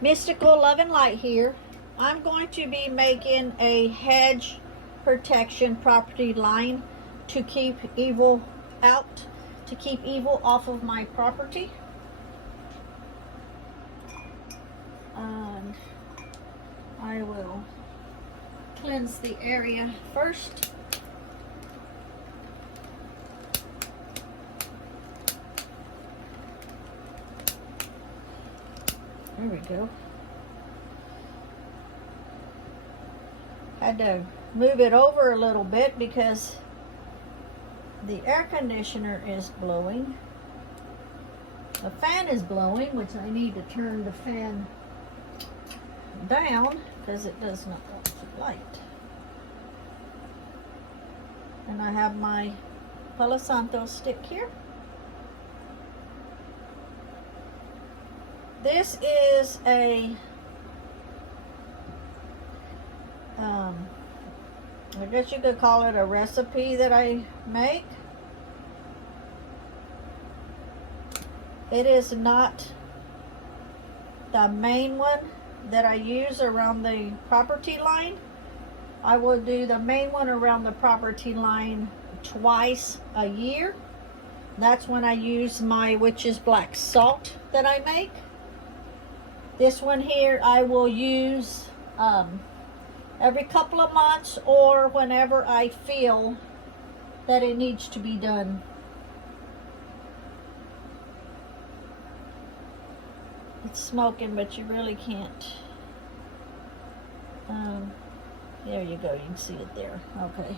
Mystical Love and Light here. I'm going to be making a hedge protection property line to keep evil out, to keep evil off of my property. And I will cleanse the area first. There we go. Had to move it over a little bit because the air conditioner is blowing. The fan is blowing, which I need to turn the fan down because it does not want to light. And I have my Palo Santo stick here. This is a, I guess you could call it a recipe that I make. It is not the main one that I use around the property line. I will do the main one around the property line twice a year. That's when I use my witch's black salt that I make. This one here I will use every couple of months or whenever I feel that it needs to be done. It's smoking, but you really can't. There you go, you can see it there. Okay.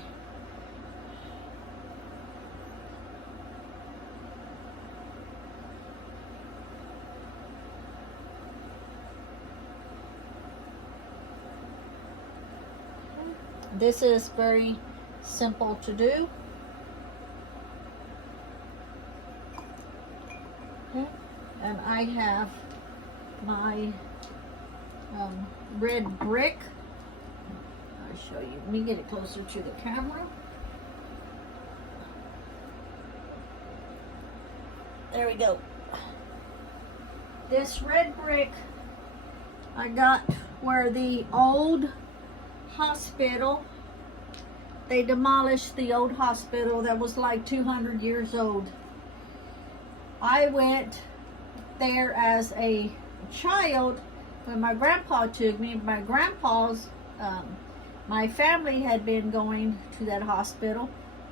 This is very simple to do. Okay. And I have my red brick. I'll show you. Let me get it closer to the camera. There we go. This red brick I got where the old hospital, they demolished the old hospital that was like 200 years old. I went there as a child when my grandpa took me. My grandpa's, my family had been going to that hospital,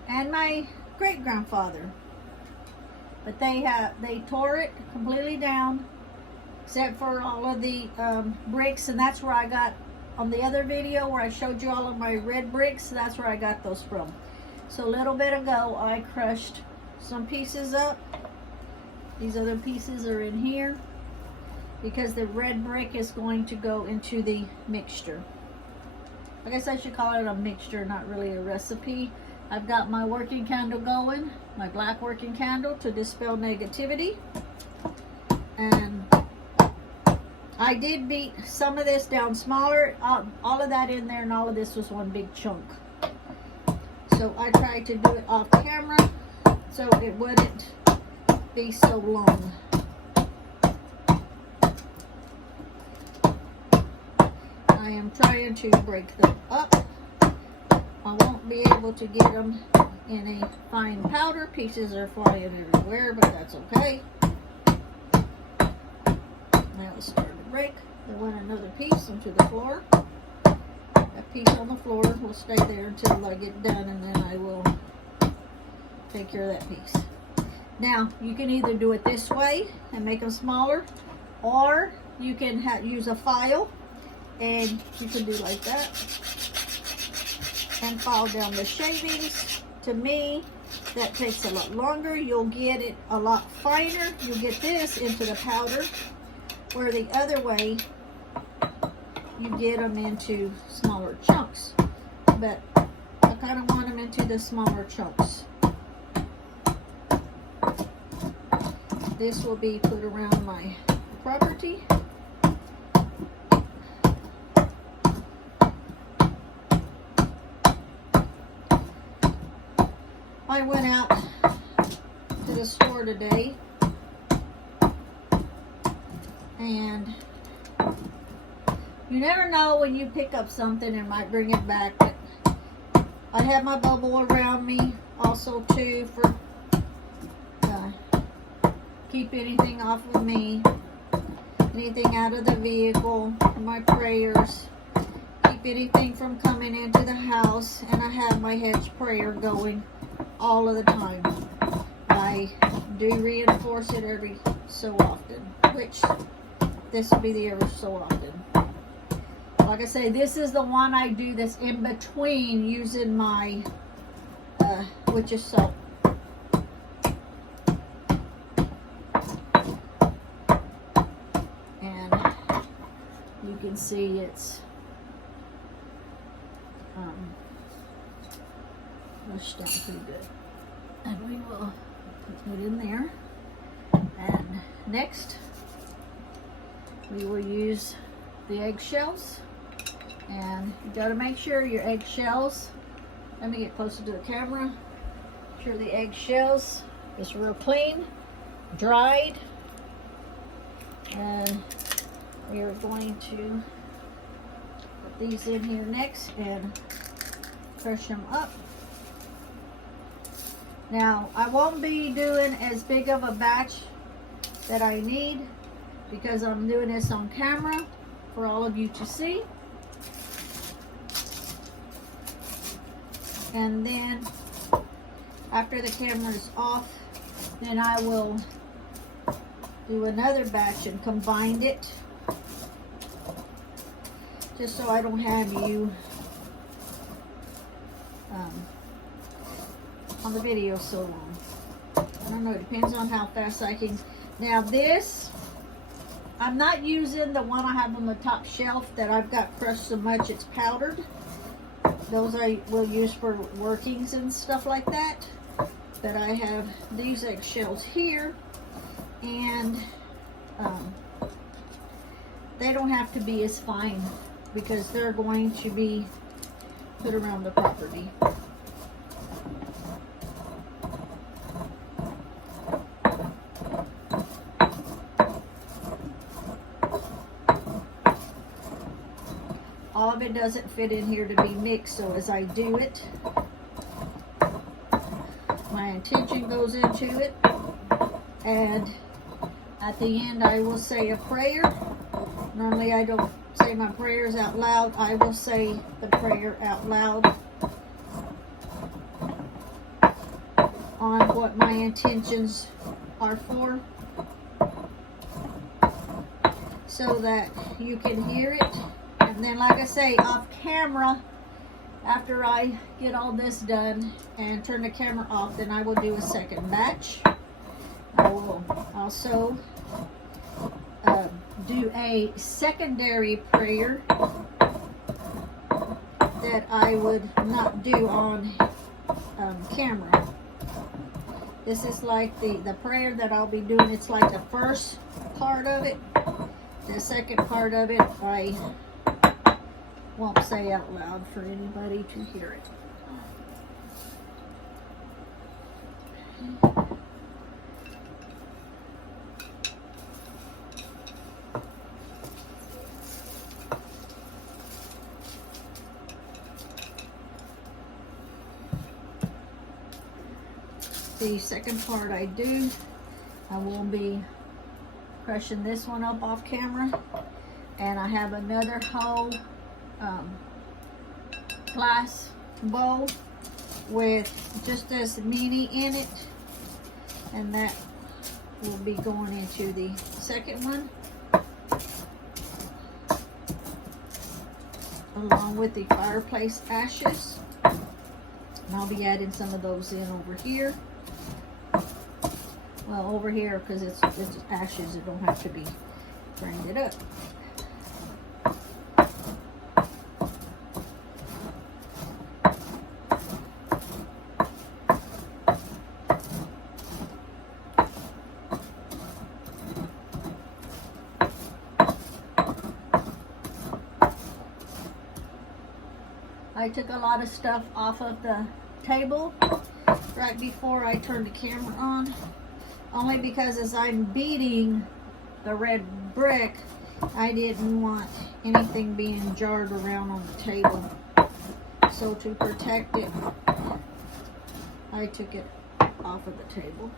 and my great-grandfather. But they tore it completely down, except for all of the bricks, and that's where I got, on the other video where I showed you all of my red bricks, that's where I got those from. So a little bit ago, I crushed some pieces up. These other pieces are in here because the red brick is going to go into the mixture. I guess I should call it a mixture, not really a recipe. I've got my working candle going, my black working candle to dispel negativity. And I did beat some of this down smaller, all of that in there, and all of this was one big chunk. So I tried to do it off camera so it wouldn't be so long. I am trying to break them up. I won't be able to get them in a fine powder. Pieces are flying everywhere, but that's okay. Now it's starting to break. I want another piece onto the floor. That piece on the floor will stay there until I get done, and then I will take care of that piece. Now, you can either do it this way and make them smaller, or you can use a file, and you can do like that and file down the shavings. To me, that takes a lot longer. You'll get it a lot finer. You'll get this into the powder, where the other way you get them into smaller chunks. But I kind of want them into the smaller chunks. This will be put around my property. I went out to the store today and You never know when you pick up something and might bring it back. But I have my bubble around me also too for keep anything off of me, anything out of the vehicle, my prayers, keep anything from coming into the house. And I have my hedge prayer going all of the time. I do reinforce it every so often, which this will be the ever so often. Like I say, this is the one I do that's in between using my witch's soap. You can see it's rushed down pretty good. And we will put it in there. And next, we will use the eggshells. And you got to make sure your eggshells, let me get closer to the camera, make sure the eggshells is real clean, dried. And we are going to put these in here next and crush them up. Now, I won't be doing as big of a batch that I need because I'm doing this on camera for all of you to see. And then after the camera is off, then I will do another batch and combine it, just so I don't have you on the video so long. I don't know, it depends on how fast I can. Now this, I'm not using the one I have on the top shelf that I've got crushed so much it's powdered. Those I will use for workings and stuff like that. But I have these eggshells here, and they don't have to be as fine because they're going to be put around the property. All of it doesn't fit in here to be mixed, so as I do it, my intention goes into it, and at the end I will say a prayer. Normally I don't say my prayers out loud. I will say the prayer out loud on what my intentions are for, so that you can hear it. And then, like I say, off camera, after I get all this done and turn the camera off, then I will do a second batch. I will also do a secondary prayer that I would not do on camera. This is like the prayer that I'll be doing. It's like the first part of it. The second part of it, I won't say out loud for anybody to hear it. The second part I will be crushing this one up off camera, and I have another whole glass bowl with just this mini in it, and that will be going into the second one, along with the fireplace ashes. And I'll be adding some of those in over here. Well, over here, because it's ashes, it don't have to be grinded up. I took a lot of stuff off of the table right before I turned the camera on, only because as I'm beating the red brick, I didn't want anything being jarred around on the table. So to protect it, I took it off of the table.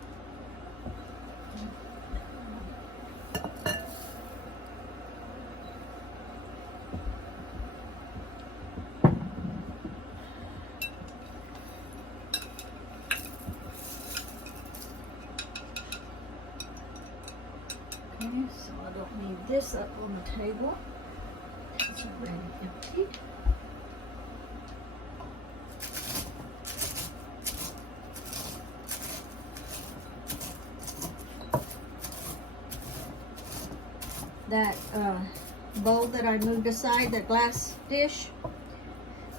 Okay, so I don't need this up on the table. It's already empty. That bowl that I moved aside, that glass dish,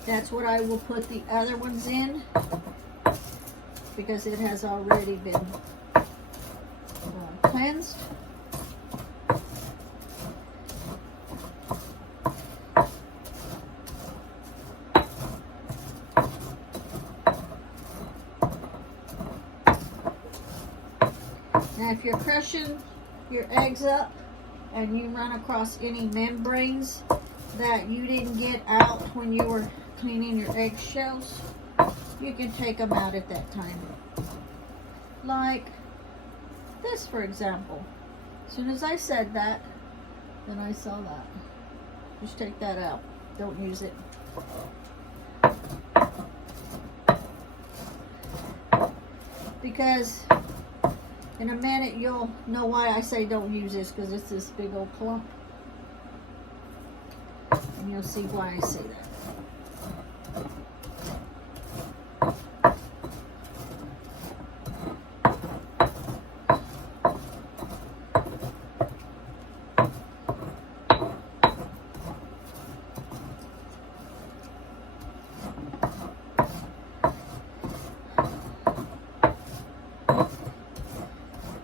that's what I will put the other ones in, because it has already been cleansed. Now if you're crushing your eggs up and you run across any membranes that you didn't get out when you were cleaning your eggshells, you can take them out at that time. Like this, for example. As soon as I said that, then I saw that. Just take that out. Don't use it. Because in a minute you'll know why I say don't use this, because it's this big old clump. And you'll see why I say that.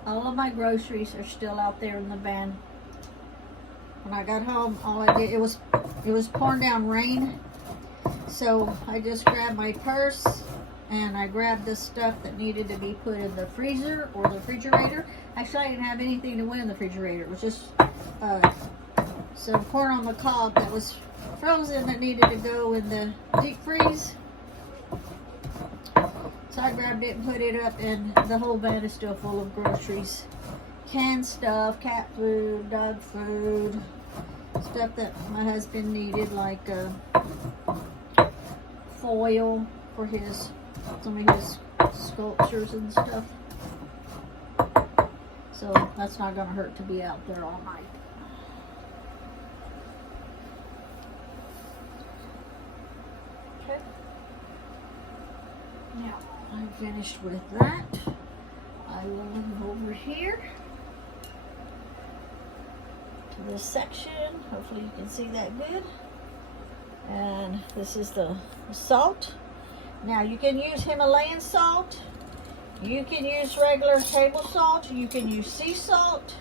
All of my groceries are still out there in the van. When I got home, all I did, it was pouring down rain, so I just grabbed my purse and I grabbed the stuff that needed to be put in the freezer or the refrigerator. Actually, I didn't have anything to put in the refrigerator. It was just some corn on the cob that was frozen that needed to go in the deep freeze. So I grabbed it and put it up, and the whole van is still full of groceries. Canned stuff, cat food, dog food, stuff that my husband needed, like foil for some of his sculptures and stuff. So that's not going to hurt to be out there all night. Okay. Now, I'm finished with that. I will move over here to this section. Hopefully you can see that good. And this is the salt. Now you can use Himalayan salt. You can use regular table salt. You can use sea salt.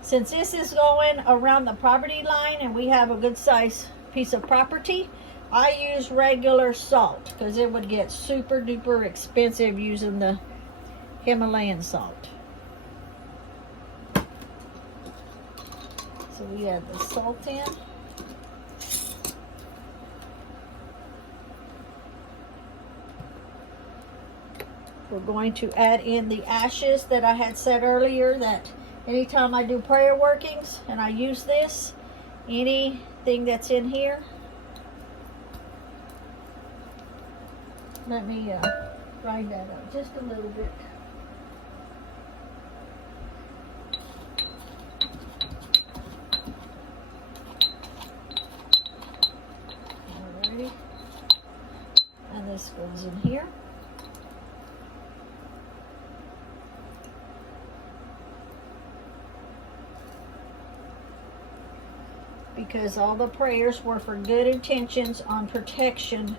Since this is going around the property line and we have a good size piece of property, I use regular salt because it would get super duper expensive using the Himalayan salt. So we add the salt in. We're going to add in the ashes that I had said earlier, that anytime I do prayer workings and I use this, anything that's in here, let me grind that up just a little bit. Alrighty. And this goes in here. Because all the prayers were for good intentions on protection,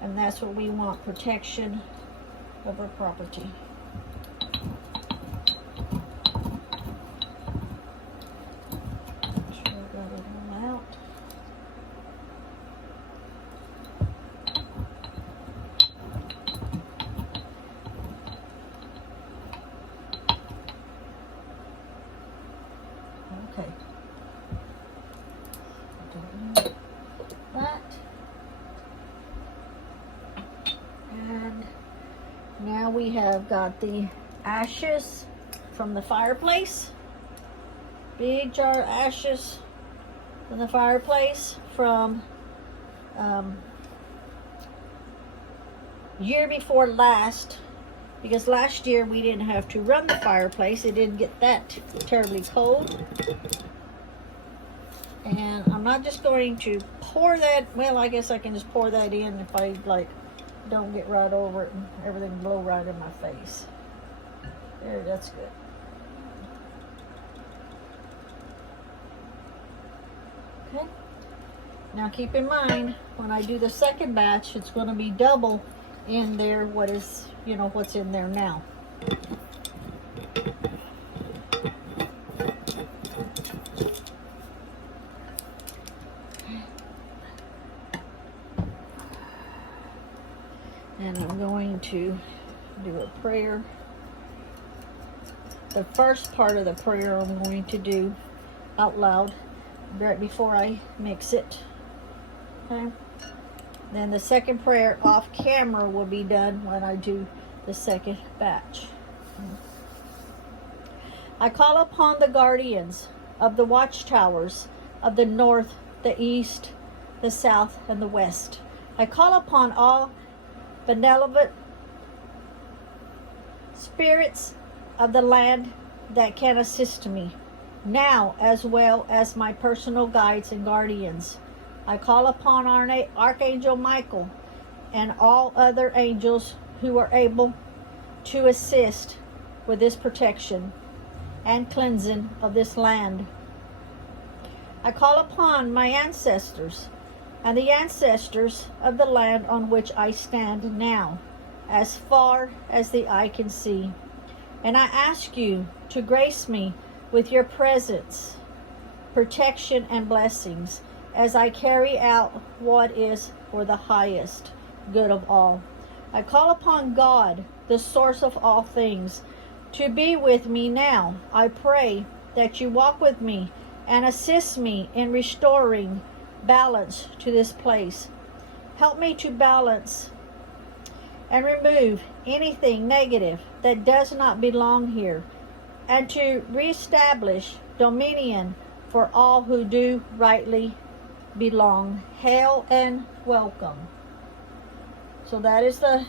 and that's what we want, protection of our property. Make sure I got it all out. Okay. I've got the ashes from the fireplace. Big jar of ashes from the fireplace from year before last, because last year we didn't have to run the fireplace. It didn't get that terribly cold. And I'm not just going to pour that, well, I guess I can just pour that in if I like don't get right over it and everything blow right in my face. There, that's good. Okay. Now keep in mind, when I do the second batch, it's going to be double in there what is, you know, what's in there now. And I'm going to do a prayer. The first part of the prayer I'm going to do out loud right before I mix it. Okay. Then the second prayer off camera will be done when I do the second batch. I call upon the guardians of the watchtowers of the north, the east, the south, and the west. I call upon all benevolent spirits of the land that can assist me now, as well as my personal guides and guardians. I call upon our Archangel Michael and all other angels who are able to assist with this protection and cleansing of this land. I call upon my ancestors and the ancestors of the land on which I stand now, as far as the eye can see. And I ask you to grace me with your presence, protection, and blessings as I carry out what is for the highest good of all. I call upon God, the source of all things, to be with me now. I pray that you walk with me and assist me in restoring balance to this place. Help me to balance and remove anything negative that does not belong here, and to reestablish dominion for all who do rightly belong. Hail and welcome. So that is the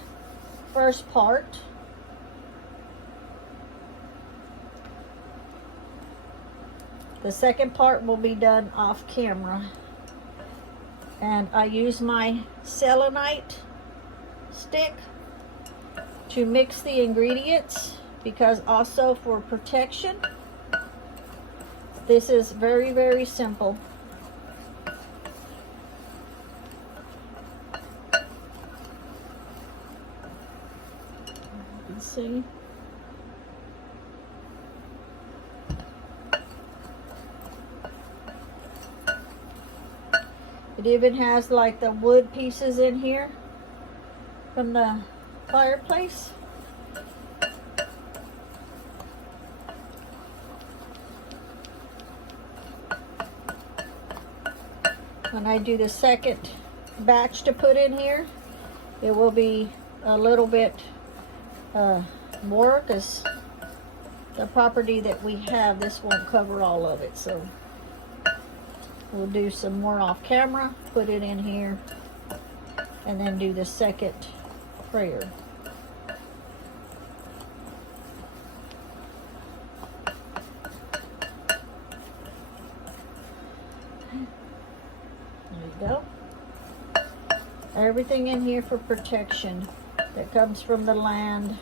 first part. The second part will be done off camera. And I use my selenite stick to mix the ingredients, because also for protection. This is very, very simple. You can see. It even has like the wood pieces in here from the fireplace. When I do the second batch to put in here, it will be a little bit more, because the property that we have, this won't cover all of it. So we'll do some more off camera, put it in here, and then do the second prayer. There you go. Everything in here for protection that comes from the land,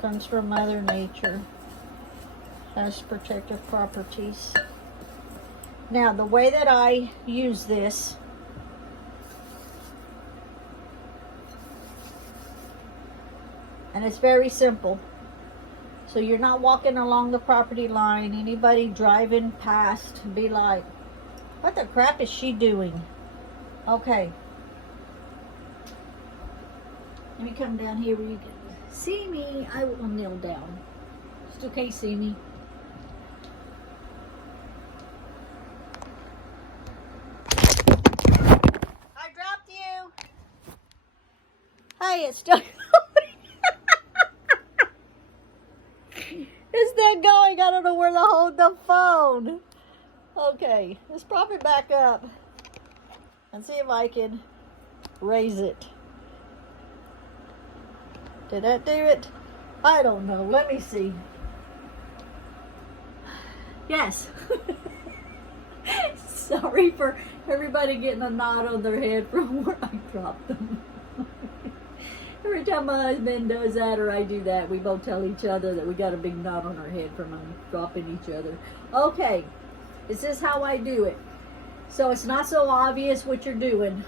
comes from Mother Nature, has protective properties. Now, the way that I use this, and it's very simple. So you're not walking along the property line, anybody driving past be like, what the crap is she doing? Okay. Let me come down here where you can see me. I will kneel down. Still can't see me. I dropped you. Hey, it's still don't know where to hold the phone. Okay, let's prop it back up and see if I can raise it. Did that do it? I don't know. Let me see. Yes. Sorry for everybody getting a knot on their head from where I dropped them. Every time my husband does that or I do that, we both tell each other that we got a big knot on our head from them dropping each other. Okay, this is how I do it. So it's not so obvious what you're doing.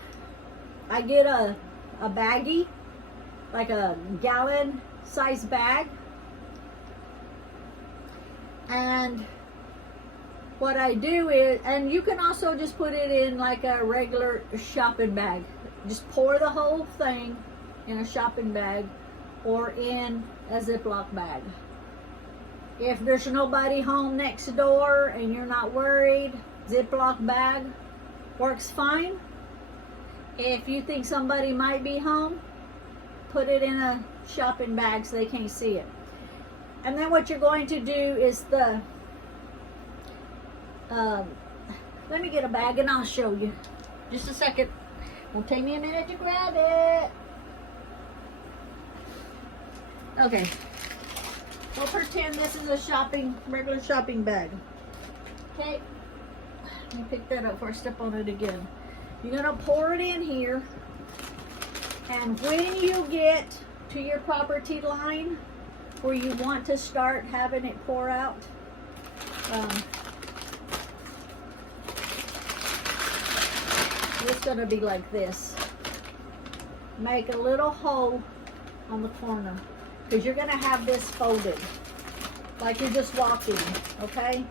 I get a baggie, like a gallon size bag. And what I do is, and you can also just put it in like a regular shopping bag. Just pour the whole thing in a shopping bag or in a Ziploc bag. If there's nobody home next door and you're not worried, Ziploc bag works fine. If you think somebody might be home, put it in a shopping bag so they can't see it. And then what you're going to do is let me get a bag and I'll show you. Just a second. It'll take me a minute to grab it. Okay. We'll pretend this is a regular shopping bag. Okay. Let me pick that up before I step on it again. You're going to pour it in here. And when you get to your property line where you want to start having it pour out, it's going to be like this. Make a little hole on the corner because you're going to have this folded like you're just walking, okay?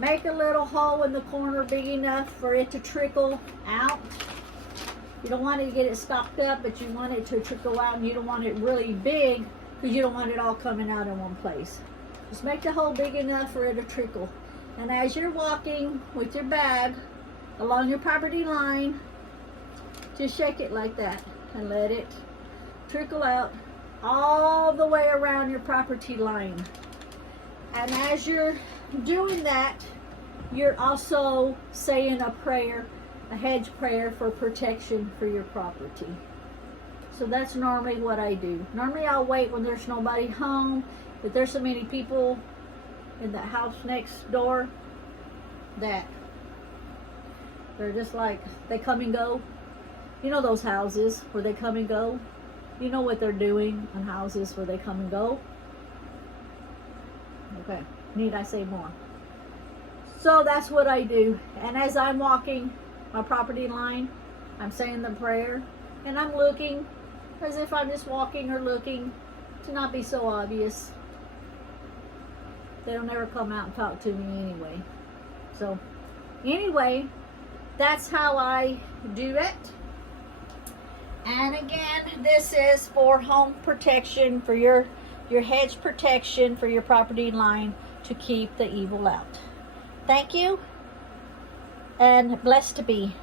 Make a little hole in the corner big enough for it to trickle out. You don't want it to get it stopped up, but you want it to trickle out, and you don't want it really big because you don't want it all coming out in one place. Just make the hole big enough for it to trickle. And as you're walking with your bag along your property line, just shake it like that and let it trickle out all the way around your property line. And as you're doing that, you're also saying a prayer, a hedge prayer for protection for your property. So that's normally what I do. Normally I'll wait when there's nobody home, but there's so many people in the house next door that they're just like, they come and go. You know those houses where they come and go? You know what they're doing on houses where they come and go? Okay, need I say more? So that's what I do. And as I'm walking my property line, I'm saying the prayer, and I'm looking as if I'm just walking or looking to not be so obvious. They'll never come out and talk to me anyway. So anyway, that's how I do it. And again, this is for home protection, for your hedge protection for your property line to keep the evil out. Thank you, and blessed to be.